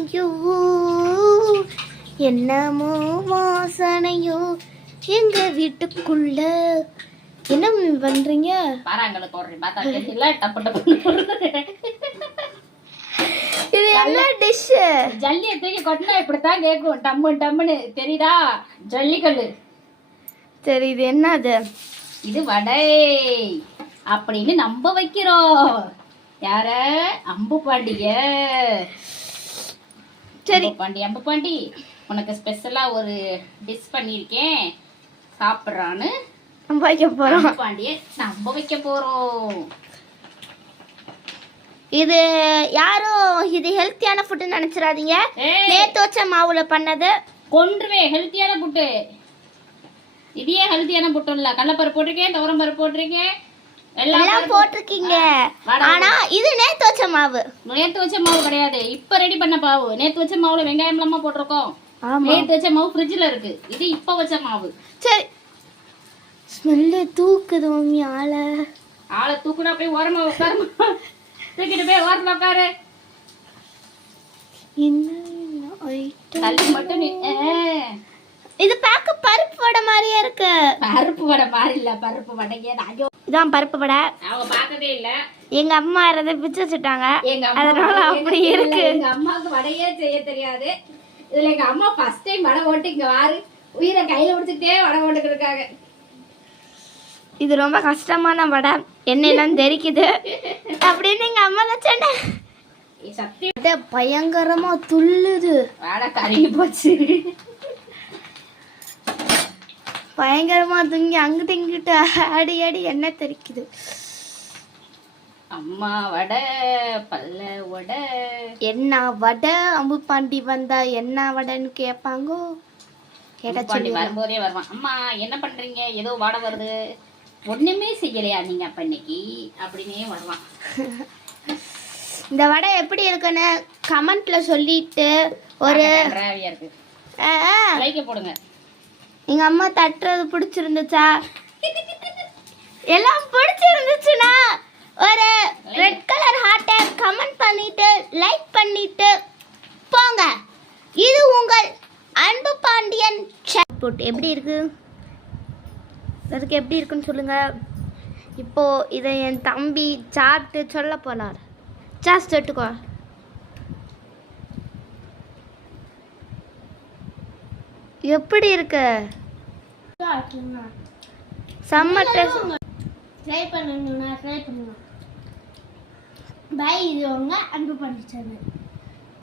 வாசனையோ என்னமோ வாசனையோ எங்க வீட்டுக்குள்ள. என்ன பண்றீங்க? பாறாங்கல போடுறேன் பார்த்தா தெரியல. டப்பு டப்பு இது என்ன டிஷ்? ஜல்லியை தூக்கி கொட்டினா இப்படித்தான் கேட்கும், டம்மு டம்முன்னு. தெரியுதா? ஜல்லிக்கல்லு. சரி, இது என்னது? இது வடை அப்படின்னு நம்ப வைக்கிறோம். யார? அம்பு பாண்டிய. சரி பாண்டி, அம்பு பாண்டி, உனக்கு ஸ்பெஷலா ஒரு டிஷ் பண்ணியிருக்கேன், சாப்பிட்றான்னு நம்ப வைக்க போறோம். பாண்டிய நம்ப வைக்க போறோம். இது யாரும் இது ஹெல்த்தியான ஃபுட்டு நினைச்சிடாதீங்க. நேத்து வச்ச மாவுல பண்ணது. கொன்றுவே ஹெல்த்தியான புட்டு. இது ஏன் ஹெல்த்தியான புட்டு இல்ல? கடலைப்பருப்பு போட்டிருக்கேன், துவரம் பருப்பு போட்டிருக்கேன், எல்லாம் போட்டிருக்கீங்க. ஆனா இது நேத்து வச்ச மாவு. நேத்து வச்ச மாவு கிடையாது, இப்ப ரெடி பண்ண மாவு. நேத்து வச்ச மாவுல வெங்காயம் எல்லாம் போட்டிருக்கோம். நேத்து வச்ச மாவு ஃப்ரிட்ஜ்ல இருக்கு. இது இப்ப வச்ச மாவு. சரி, ஸ்மெல்ல தூக்குது மம்மி. ஆளை தூக்குனா போய் ஓரமா உட்காருமா. தூக்கிட்டு போய் ஓரமா உட்காரு. தள்ளி மட்டும் இது பார்க்க பருப்பு வடை மாதிரியே இருக்கு. பருப்பு வடை மாதிரி இல்ல, பருப்பு வடையே. இதான் பருப்பு வடை. அவங்க பார்த்ததே இல்ல. எங்க அம்மா அதை பிச்சு வச்சுட்டாங்க, அதனால அப்படி இருக்கு. எங்க அம்மாவுக்கு வடையே செய்ய தெரியாது. இதுல எங்க அம்மா ஃபர்ஸ்ட் டைம் வடை ஓட்டு இங்க வாரு உயிரை கையில பிடிச்சிட்டே வடை ஓட்டுக்கு இருக்காங்க. இது ரொம்ப கஷ்டமான வடை, என்னென்னு தெரிக்குது அப்படின்னு எங்க அம்மா தான் சொன்னேன். சத்தியம் பயங்கரமா துள்ளுது. வடை கருகி போச்சு. பயங்கரமா தூங்கி அங்கிட்டு இங்கிட்டு அடி அடி என்ன தெரிக்குது. அம்மா வடை பல்ல வடை. என்ன வடை? அம்பு பாண்டி வந்தா என்ன வடைன்னு கேட்பாங்க. பாண்டி வரும்போதே வருவான். அம்மா என்ன பண்றீங்க? ஏதோ வடை வருது. ஒண்ணுமே செய்யலையா நீங்க அப்ப இன்னைக்கு? அப்படின்னே வருவான். இந்த வடை எப்படி இருக்குன்னு கமெண்ட்ல சொல்லிட்டு ஒரு இருக்கு லைக் போடுங்க. எங்க அம்மா தட்டுறது பிடிச்சிருந்துச்சா? எல்லாம் பிடிச்சிருந்துச்சுன்னா ஒரு ரெட் கலர் ஹார்ட்டை கமெண்ட் பண்ணிட்டு லைக் பண்ணிட்டு போங்க. இது உங்கள் அன்பு பாண்டியன் போட். எப்படி இருக்கு? அதுக்கு எப்படி இருக்குன்னு சொல்லுங்க. இப்போ இதை என் தம்பி சாப்பிட்டு சொல்ல போனார். சாஸ் தொட்டுக்கோ. எப்படி இருக்கு? செம்ம டேஸ்ட். ட்ரை பண்ணுங்க. பை. இது உங்க அன்பு பாண்டி சேனல்.